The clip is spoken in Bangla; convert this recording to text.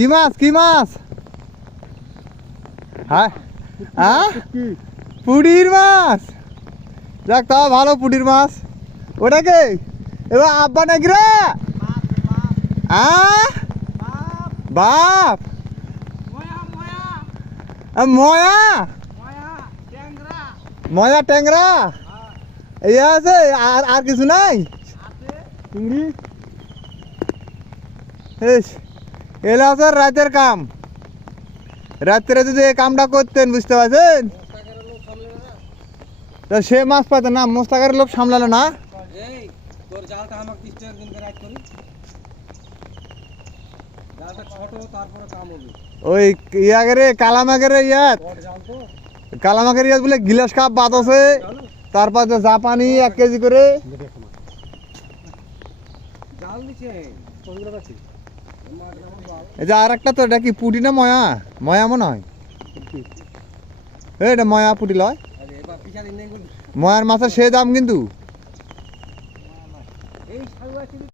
কি মাছ কি মাছ? হ্যাঁ হ্যাঁ পুটির মাছ। যাক তাও ভালো পুটির মাছ। ওটাকে এবার আব্বা নাকি রে? বাপ ময়া ময়া ট্যাংরা এই আছে আর আর কিছু নাই? চিংড়ি এলা আছে রাতের কাম। রাত্রে যদি এই কামটা করতেন বুঝতে পারছেন তা সে মাছ পাইতেন না। মোস্তাকারের লোক সামলালো না। ওই ইয়াগেরে কালামাগের ইয়াত কালামাগের ইয়াত বলে গিলাস কাপ বাদ আছে। তারপর জাপানি 1 কেজি করে এই যে আর একটা তো এটা কি পুটি না ময়া? ময়া মনে হয় এটা ময়া পুটি লয়। ময়ার মাছের সে দাম কিন্তু।